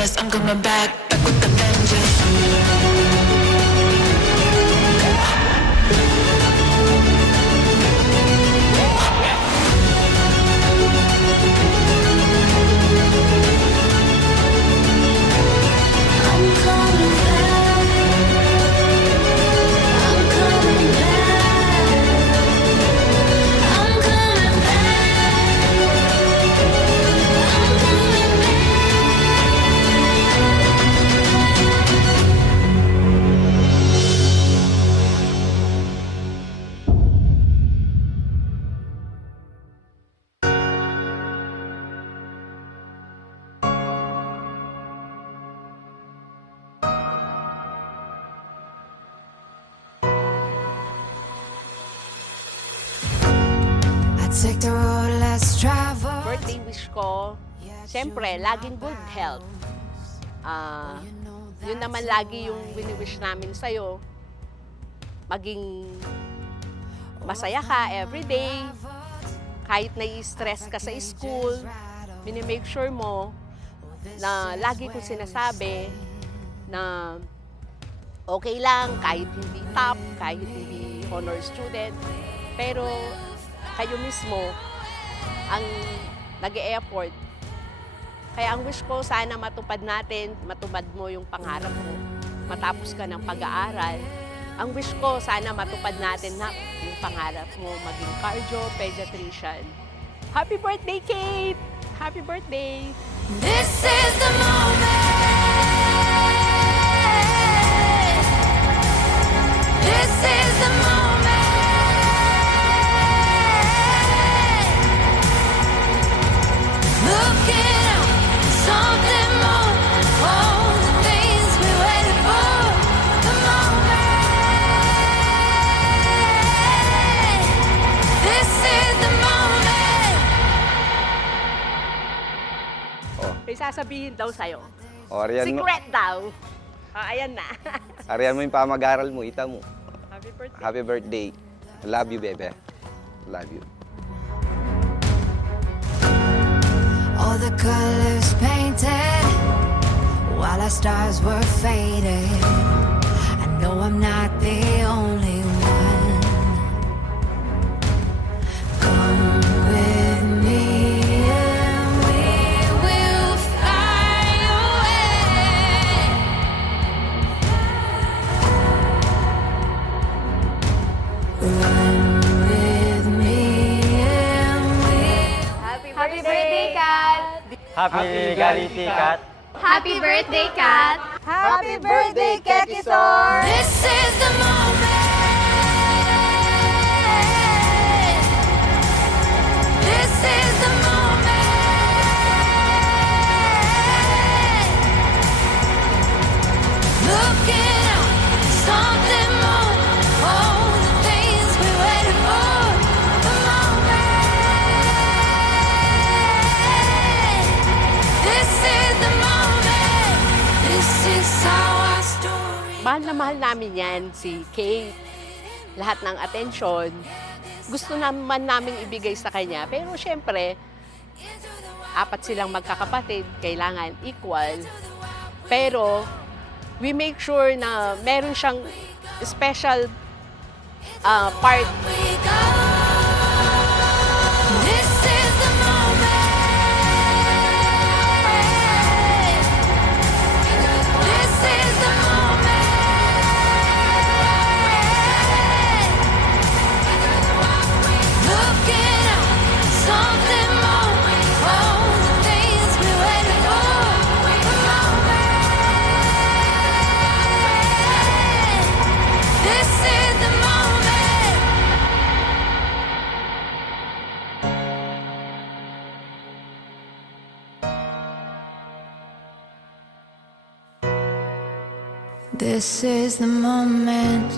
promise I'm coming back, back with the vengeance. I'm coming back. I'm coming back. I'm coming back. I'm coming I take the road less traveled. Birthday wish ko, siyempre, laging good health. Yun naman lagi yung wini-wish namin sa'yo. Maging masaya ka everyday. Kahit nai-stress ka sa school, minimake sure mo na lagi kong sinasabi na okay lang kahit hindi top, kahit hindi honor student. Pero kayo mismo ang nag-e-effort. Kaya ang wish ko, sana matupad natin, matupad mo yung pangarap mo. Matapos ka ng pag-aaral. Ang wish ko, sana matupad natin na yung pangarap mo, maging cardio, pediatrician. Happy birthday, Kate! Happy birthday! This is the moment. This is the moment. Looking up, something more. All the things we waited for. The moment. This is the moment. May sasabihin daw sa'yo. O, Arian mo, Secret daw. Ayan na. Arian mo yung pamag-aral mo, ita mo. Happy birthday. Happy birthday. Love you, bebe. Love you. All the colors painted while our stars were faded. I know I'm not the only one. Come with me and we will fly away. Run with me and we'll Happy birthday, Kat! Happy Legality Cat! Happy birthday, Kat! Happy birthday, Kekisor! This is the moment. This is the moment. Looking up, something more. All the things we waited for. The moment. This is the moment. This is our story. Mahal na mahal namin yan, si Kate. Lahat ng atensyon, gusto naman naming ibigay sa kanya. Pero syempre, apat silang magkakapatid, kailangan equal. Pero, we make sure na meron siyang special part. We go. This is the moment. This is the moment. Looking up, something more. All the things we waited for. The moment. This is the moment. This is the moment.